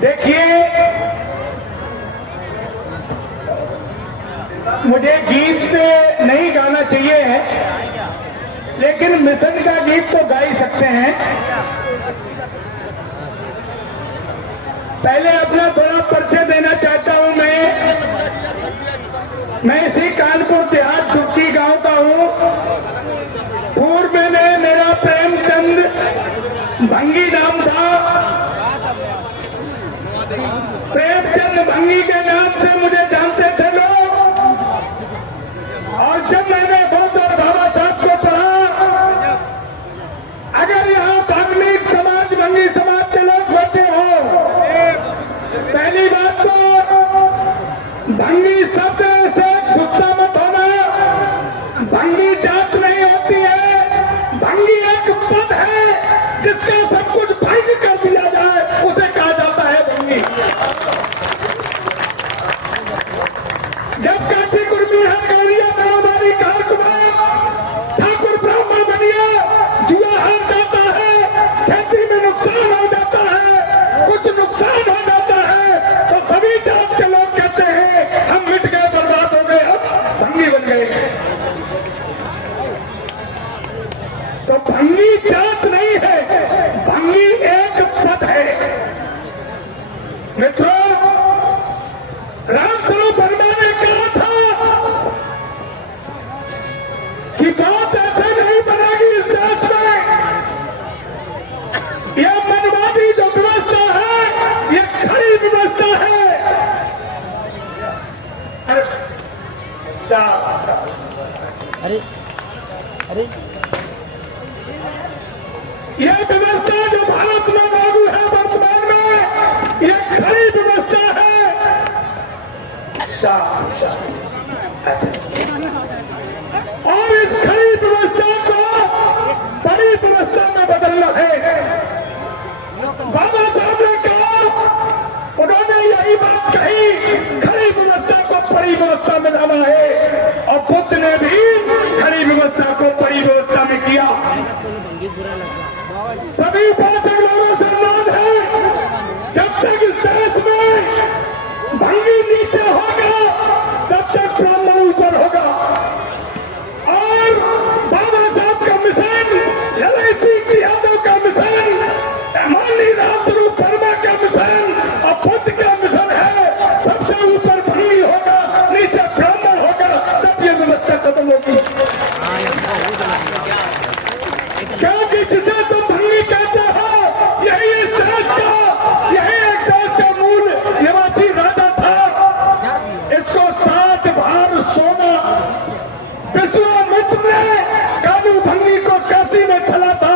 देखिए, मुझे गीत नहीं गाना चाहिए है, लेकिन मिशन का गीत तो गा ही सकते हैं। पहले अपना थोड़ा परिचय देना चाहता हूं। मैं इसी कानपुर देहात झुक्की गांव का हूं। पूर्व में मेरा प्रेमचंद भंगी नाम था। प्रेमचंद भंगी के नाम से मुझे जानते थे लोग। और जब मैंने बहुत और बाबा साहब को पढ़ा, अगर यहाँ धार्मिक समाज भंगी समाज के लोग बैठे हो, पहली बात तो भंगी शब्द से गुस्सा मत होना। भंगी जात नहीं होती है, भंगी एक पद है जिसका सब कुछ भंग कर दिया जाए, उसे कहा जाता है भंगी। जब काशी कुर्मी है गौरिया में हमारी कार कुमार ठाकुर ब्राह्मण बनिए, जुआ हार जाता है, खेती में नुकसान हो जाता है, कुछ नुकसान हो जाता है, तो सभी जात के लोग कहते हैं हम मिट गए, बर्बाद हो गए, अब भंगी बन गए। तो भंगी जात नहीं है, भंगी एक पद है। मित्रों, रामस्वरूप वर्मा ने कहा था कि बात ऐसे नहीं बनेगी इस देश में। यह मनवादी जो व्यवस्था है, यह खड़ी व्यवस्था है। अरे अरे यह व्यवस्था जो भारत में लागू है वर्तमान में, यह खड़ी व्यवस्था है। और इस खड़ी व्यवस्था को बड़ी व्यवस्था में बदलना है। बाबा साहब ने कहा, उन्होंने यही बात कही, खड़ी व्यवस्था को बड़ी व्यवस्था में लाना है। और बुद्ध ने भी खड़ी व्यवस्था को बड़ी व्यवस्था में किया। सभी पाचक लोगों से अनुरोध है, जब तक इस देश में भंगी नीचे होगा, तब तक ब्राह्मण ऊपर होगा। और बाबा साहब का मिशन, एलआईसी की यादव का मिशन, माननीय रामस्वरूप वर्मा का मिशन और बुद्ध का मिशन है, सबसे ऊपर भंगी होगा, नीचे ब्राह्मण होगा, तब ये व्यवस्था खत्म होगी। क्योंकि जिसे तुम भंगी कहते हो, यही इस देश का, यही एक देश का मूल निवासी राजा था। इसको 7 भार सोना विश्वामित्र ने कानू भंगी को काशी में चला था।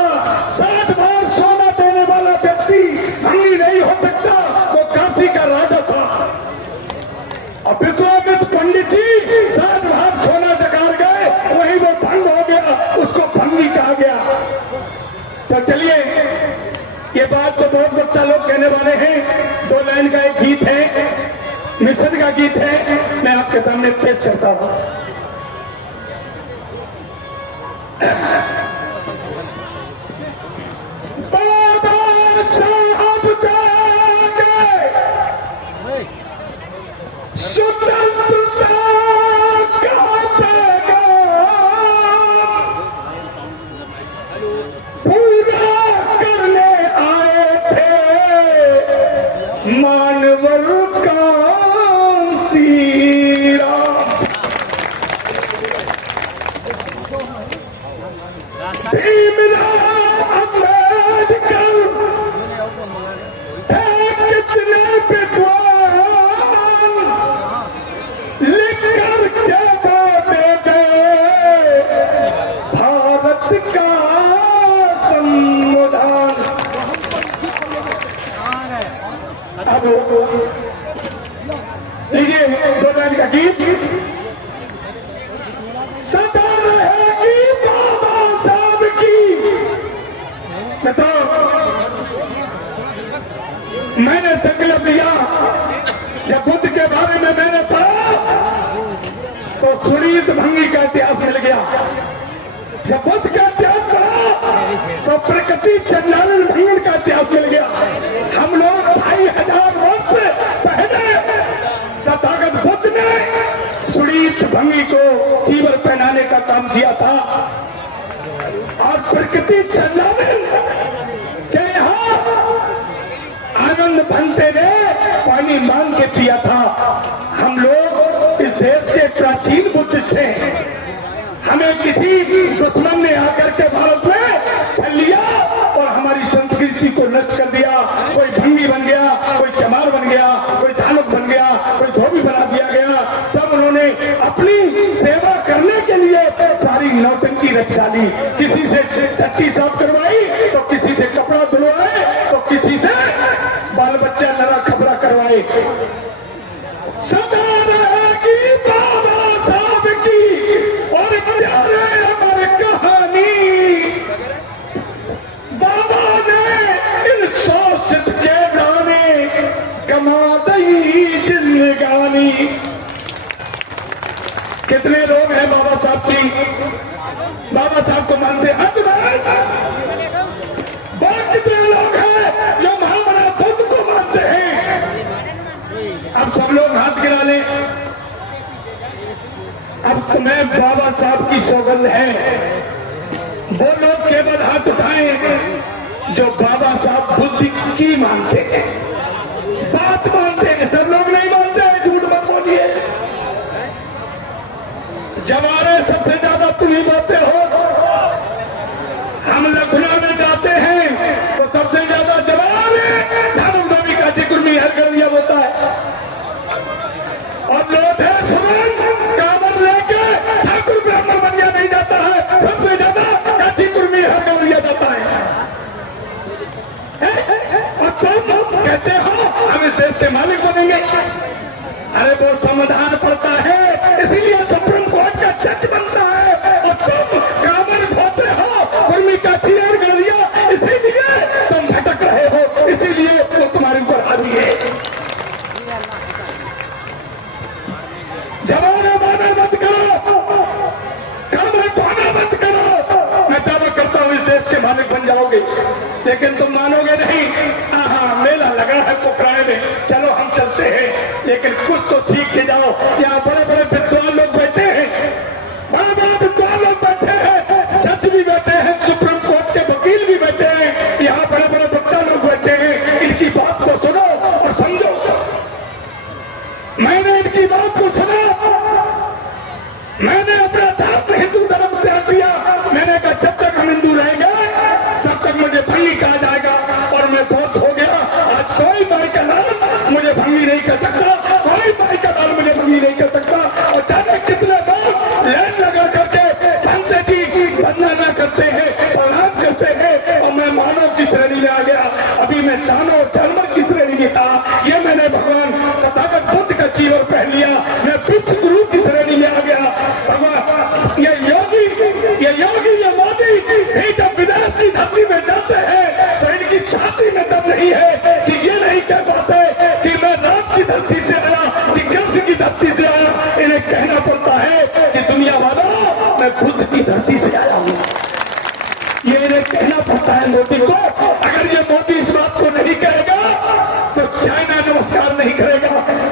7 भार सोना देने वाला व्यक्ति भंगी नहीं हो सकता, वो काशी का राजा था। और विश्वामित्र पंडित जी 7 भार सोना जगार गए, वही वो भंग हो गया, उसको भंगी कहा गया। तो चलिए, ये बात तो बहुत वक्ता लोग कहने वाले हैं। 2 लाइन का एक गीत है, मिशन का गीत है, मैं आपके सामने पेश करता हूं। बाबा साहब के स्वतंत्रता का पूरा करने आए थे मानवर का सीरा। भीमराव अम्बेडकर थे कितने विद्वान, लिख कर के दे गए भारत का संविधान। अब लीजिए 2 लाइन का गीत। सदा रहेगी बाबा साहब की। मैंने संकल्प लिया, जब बुद्ध के बारे में मैंने पढ़ा तो सुनीत भंगी का इतिहास मिल गया। जब बुद्ध का इतिहास पढ़ा तो प्रकृति प्रकृति चंडालन भंगन का इतिहास मिल गया। हम लोग 2500 वर्ष पहले तथागत बुद्ध ने सुरीत भंगी को चीवर पहनाने का काम किया था और प्रकृति चंडालन के यहाँ आनंद भंते ने पानी मांग के पिया था। हम लोग इस देश के प्राचीन बुद्धिस्ट थे। हमें किसी दुश्मन ने आकर के भारत में छल लिया और हमारी संस्कृति को नष्ट कर दिया। कोई भंगी बन गया, कोई चमार बन गया, कोई धानुक बन गया, कोई धोबी बना दिया गया। सब उन्होंने अपनी सेवा करने के लिए सारी नौटंकी रच डाली। किसी से टट्टी साफ करवाई तो किसी से कपड़ा धुलवाए तो किसी से बाल बच्चा लड़ा खबरा करवाए। सदा रहेगी बाबा साहब की और प्यारे हमारे कहानी। बाबा ने इन शोषित के गाने कमा दी जिंदगानी। कितने लोग हैं बाबा साहब की, बाबा साहब को मानते हैं? बहुत कितने लोग हैं जो महामना बुद्ध को मानते हैं? अब सब लोग हाथ गिरा लें। अब तुम्हें बाबा साहब की सौगंध है, वो लोग केवल हाथ उठाएं जो बाबा साहब बुद्ध की मानते हैं, बात मानते हैं। सब लोग नहीं मानते हैं, झूठ मत बोलिए। जवारे सबसे ज्यादा तुम ही बोलते हो। हम लखनऊ में जाते हैं तो सबसे ज्यादा जवाब धानुक धोबी काची कुर्मी हर गलिया होता है। और लोग है सुमन कामर लेके ठाकुर ब्राह्मण बनिया नहीं जाता है, सबसे ज्यादा काची कुर्मी हर गलिया जाता है। और तुम कहते हो हम इस देश के मालिक बनेंगे। अरे वो संविधान पढ़ता है इसीलिए सुप्रीम कोर्ट का जज बनता है और तुम कामर धोते हो कुर्मी का चीर गलिया, इसीलिए तुम भटक रहे हो, इसीलिए वो तुम्हारे ऊपर हावी है। जवाना बाना मत करो, कामर धोना मत करो। मैं दावा करता हूं इस देश के मालिक बन जाओगे, लेकिन तुम मानोगे नहीं। मेला लगा है पोखराए में, चलो हम चलते हैं, लेकिन कुछ तो सीख के जाओ। यहाँ बड़े बड़े विद्वान लोग बैठे हैं, बड़े बड़े विद्वान लोग बैठे हैं, जज भी बैठे हैं, सुप्रीम कोर्ट के वकील भी बैठे हैं, यहाँ बड़े बड़े वक्ता लोग बैठे हैं। इनकी बात को सुनो और समझो। मैंने इनकी बात को सुना, मैंने अपना धर्म हिंदू धर्म त्याग दिया। मैंने कहा जब तक हम हिंदू रहेंगे तब तक मुझे भंगी कहा जाएगा और मैं बहुत हो गया। आज कोई भाई का नाम मुझे भंगी नहीं कर सकता, कोई भाई का नाम मुझे भंगी नहीं कर सकता। और जाने कितने लोग लाइन लगा करके भंते की वंदना करते हैं, प्रणाम करते हैं, और मैं मानव की श्रेणी में आ गया। अभी मैं दानव जानवर की श्रेणी में था, ये मैंने भगवान तथागत बुद्ध का चीवर पहन लिया। मैं विश्व गुरु की श्रेणी में आ गया। भगवान ये योगी ये मोदी नहीं जब विदेश की धरती में जाते हैं तो इनकी छाती में दम नहीं है कि ये नहीं कह पाते कि मैं राम की धरती से आया, कि कृष्ण की धरती से आया। इन्हें कहना पड़ता है कि दुनिया वालों मैं बुद्ध की धरती से आया हूँ। ये इन्हें कहना पड़ता है मोदी को। अगर ये मोदी इस बात को नहीं कहेगा तो चाइना नमस्कार नहीं करेगा,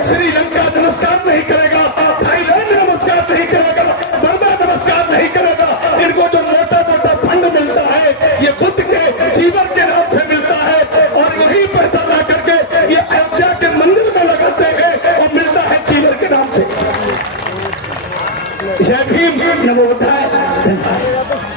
श्रीलंका नमस्कार नहीं करेगा, थाईलैंड नमस्कार नहीं करेगा, बर्मा नमस्कार नहीं करेगा। इनको जो मोटा मोटा फंड मिलता है ये बुद्ध के जीवन के नाम से मिलता है और यही पैसा ला करके ये अयोध्या के मंदिर में लगाते हैं और मिलता है जीवन के नाम से। जय भीम, नमो बुद्धाय।